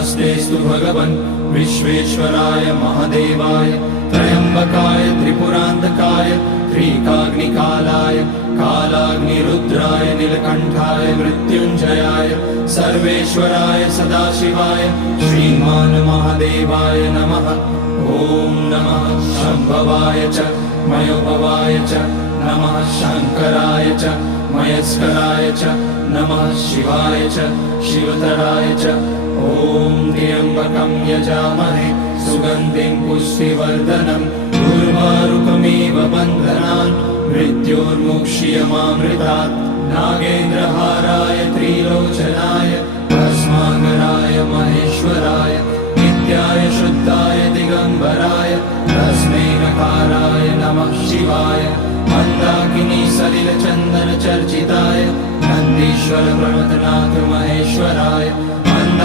नमस्तेस्तु भगवन् विश्वेश्वराय महादेवाय त्र्यम्बकाय त्रिपुरान्तकाय त्रिकाग्निकालाय कालाग्निरुद्राय नीलकण्ठाय मृत्युञ्जयाय सर्वेश्वराय सदाशिवाय श्रीमान् महादेवाय नमः। ॐ नमः शम्भवाय च मयोभवाय च नमः शङ्कराय च मयस्कराय च नमः शिवाय च शिवतराय च। ॐ त्र्यम्बकं यजामहे सुगन्धिं पुष्टिवर्धनम् उर्वारुकमिव बन्धनान् मृत्योर्मुक्ष्यमामृतात्। नागेन्द्रहाराय त्रिलोचनाय भस्माङ्गराय